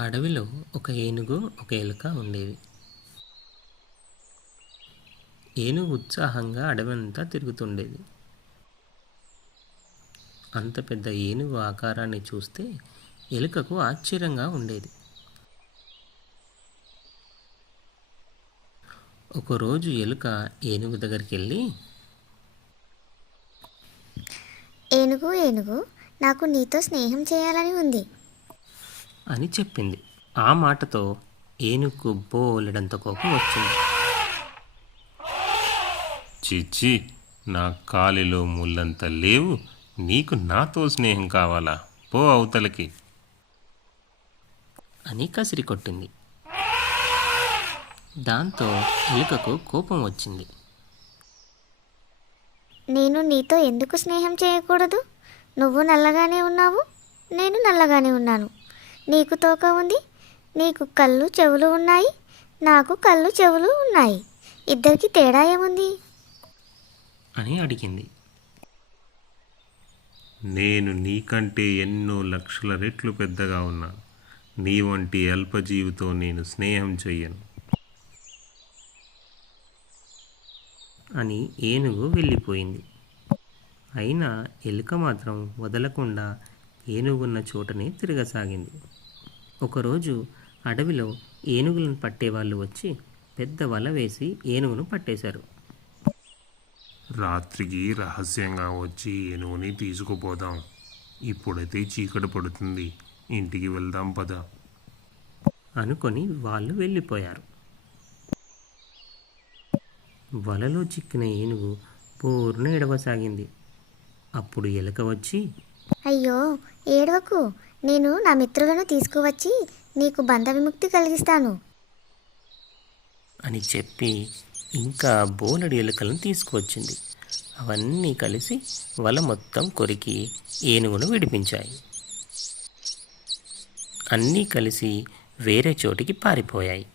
అడవిలో ఒక ఏనుగు ఒక ఎలుక ఉండేవి ఏనుగు ఉత్సాహంగా అడవంతా తిరుగుతుండేది. అంత పెద్ద ఏనుగు ఆకారాన్ని చూస్తే ఎలుకకు ఆశ్చర్యంగా ఉండేది. ఒకరోజు ఎలుక ఏనుగు దగ్గరికి వెళ్ళి ఏనుగు ఏనుగు నాకు నీతో స్నేహం చేయాలని ఉంది. అని చెప్పింది. ఆ మాటతో ఏనుగుకు బోలెడంత కోపం వచ్చింది. చిచ్చి నా కాలిలో ముళ్ళంత లేవు. నీకు నాతో స్నేహం కావాలా? పో అవతలకి. అని కసిరి కొట్టింది. దాంతో ఎలుకకు కోపం వచ్చింది. నేను నీతో ఎందుకు స్నేహం చేయకూడదు? నువ్వు నల్లగానే ఉన్నావు నేను నల్లగానే ఉన్నాను. నీకు తోక ఉంది నీకు కళ్ళు చెవులు ఉన్నాయి నాకు కళ్ళు చెవులు ఉన్నాయి. ఇద్దరికి తేడా ఏముంది? అని అడిగింది. నేను నీకంటే ఎన్నో లక్షల రెట్లు పెద్దగా ఉన్నాను నీ వంటి అల్పజీవితో నేను స్నేహం చెయ్యను. అని ఏనుగు వెళ్ళిపోయింది. అయినా ఎలుక మాత్రం వదలకుండా ఏనుగున్న చోటనే తిరగసాగింది. ఒకరోజు అడవిలో ఏనుగులను పట్టేవాళ్ళు వచ్చి పెద్ద వల వేసి ఏనుగును పట్టేశారు. రాత్రికి రహస్యంగా వచ్చి ఏనుగుని తీసుకుపోదాం. ఇప్పుడైతే చీకటి పడుతుంది. ఇంటికి వెళ్దాం పద. అనుకొని వాళ్ళు వెళ్ళిపోయారు. వలలో చిక్కిన ఏనుగు పూర్ణ ఎడవసాగింది అప్పుడు ఎలుక వచ్చి అయ్యో ఏడవకు. నేను నా మిత్రులను తీసుకువచ్చి నీకు బంధ విముక్తి కలిగిస్తాను. అని చెప్పి ఇంకా బోలెడు ఎలుకలను తీసుకువచ్చింది. అవన్నీ కలిసి వల మొత్తం కొరికి ఏనుగును విడిపించాయి. అన్నీ కలిసి వేరే చోటికి పారిపోయాయి.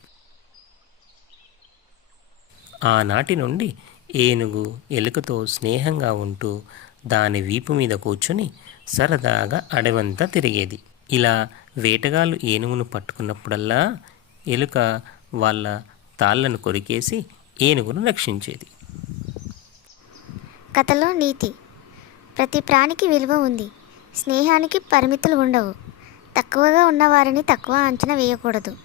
ఆనాటి నుండి ఏనుగు ఎలుకతో స్నేహంగా ఉంటూ దాని వీపు మీద కూర్చుని సరదాగా అడవంతా తిరిగేది. ఇలా వేటగాళ్ళు ఏనుగును పట్టుకున్నప్పుడల్లా ఎలుక వాళ్ళ తాళ్ళను కొరికేసి ఏనుగును రక్షించేది. కథలో నీతి. ప్రతి ప్రాణికి విలువ ఉంది. స్నేహానికి పరిమితులు ఉండవు. తక్కువగా ఉన్నవారిని తక్కువ అంచనా వేయకూడదు.